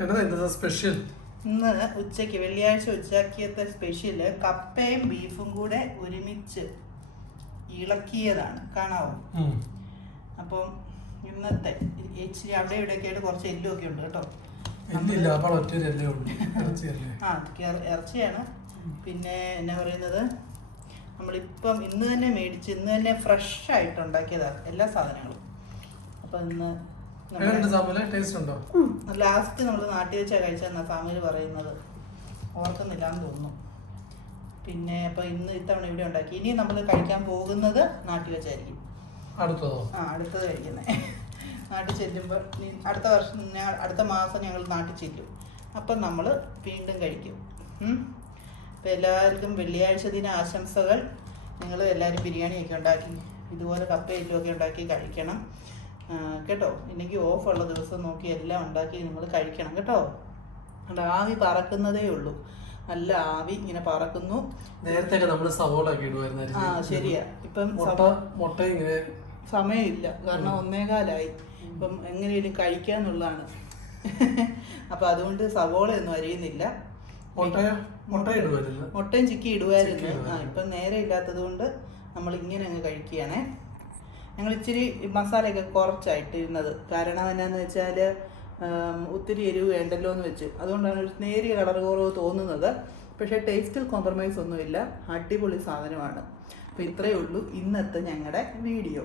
എന്നതാ ഇന്നത്തെ സ്പെഷ്യൽ ഇന്ന് ഉച്ചയ്ക്ക് വെള്ളിയാഴ്ച ഉച്ചക്കിയത്തെ സ്പെഷ്യൽ കപ്പയും ബീഫും കൂടെ ഒരുമിച്ച് ഇളക്കിയതാണ്. കാണാവോ? അപ്പം ഇന്നത്തെ ഇച്ചിരി അവിടെ ഇവിടെയൊക്കെ ആയിട്ട് കുറച്ച് എല്ലുമൊക്കെ ഉണ്ട് കേട്ടോ. ഒറ്റ ഉള്ളൂ. ആ ഇറച്ചിയാണ്. പിന്നെ എന്നാ പറയുന്നത്? നമ്മളിപ്പം ഇന്ന് തന്നെ മേടിച്ച് ഇന്ന് തന്നെ ഫ്രഷ് ആയിട്ട് ഉണ്ടാക്കിയതാണ് എല്ലാ സാധനങ്ങളും. അപ്പം ഇന്ന് ടേസ്റ്റ് ഉണ്ടോ ലാസ്റ്റ് നമ്മൾ നാട്ടിൽ വെച്ചാൽ കഴിച്ചെന്നാ ഫാമിലി പറയുന്നത്. ഓർക്കുന്നില്ല എന്ന് തോന്നുന്നു. പിന്നെ അപ്പോൾ ഇന്ന് ഇത്തവണ ഇവിടെ ഉണ്ടാക്കി. ഇനി നമ്മൾ കഴിക്കാൻ പോകുന്നത് നാട്ടിൽ വെച്ചായിരിക്കും. അടുത്തതോ? ആ അടുത്തത് കഴിക്കുന്നത് നാട്ടിൽ ചെല്ലുമ്പോൾ അടുത്ത വർഷം അടുത്ത മാസം ഞങ്ങൾ നാട്ടിൽ ചെല്ലും. അപ്പം നമ്മൾ വീണ്ടും കഴിക്കും. അപ്പം എല്ലാവർക്കും വെള്ളിയാഴ്ച ദിന ആശംസകൾ. നിങ്ങൾ എല്ലാവരും ബിരിയാണിയൊക്കെ ഉണ്ടാക്കി ഇതുപോലെ കപ്പയിലും ഒക്കെ ഉണ്ടാക്കി കഴിക്കണം. കേട്ടോ? ഇല്ലെങ്കിൽ ഓഫുള്ള ദിവസം നോക്കി എല്ലാം ഉണ്ടാക്കി നിങ്ങൾ കഴിക്കണം കേട്ടോ? അത് ആവി പറക്കുന്നതേ ഉള്ളൂ. നല്ല ആവി ഇങ്ങനെ പറക്കുന്നു. നേരത്തെ നമ്മൾ സവോള ഒക്കെ ആ ശരിയാ. ഇപ്പം മുട്ട ഇങ്ങനെ സമയമില്ല. കാരണം ഒന്നേകാലായി. ഇപ്പം എങ്ങനെയും കഴിക്കാന്നുള്ളതാണ്. അപ്പൊ അതുകൊണ്ട് സവോള ഒന്നും അരിയുന്നില്ല. മുട്ടയോ? ചിക്കി ഇടുമായിരുന്നു. ചിക്കി ആ. ഇപ്പം നേരെ ഇല്ലാത്തത് കൊണ്ട് നമ്മൾ ഇങ്ങനെ അങ്ങ് കഴിക്കുകയാണേ. ഞങ്ങൾ ഇച്ചിരി മസാലയൊക്കെ കുറച്ചായിട്ടിരുന്നത്. കാരണം എന്നാന്ന് വെച്ചാൽ ഒത്തിരി എരിവ് വേണ്ടല്ലോ എന്ന് വെച്ച്. അതുകൊണ്ടാണ് ഒരു നേരിയ കളർ കുറവ് തോന്നുന്നത്. പക്ഷേ ടേസ്റ്റിൽ കോംപ്രമൈസ് ഒന്നുമില്ല. അടിപൊളി സാധനമാണ്. അപ്പോൾ ഇത്രയേ ഉള്ളൂ ഇന്നത്തെ ഞങ്ങളുടെ വീഡിയോ.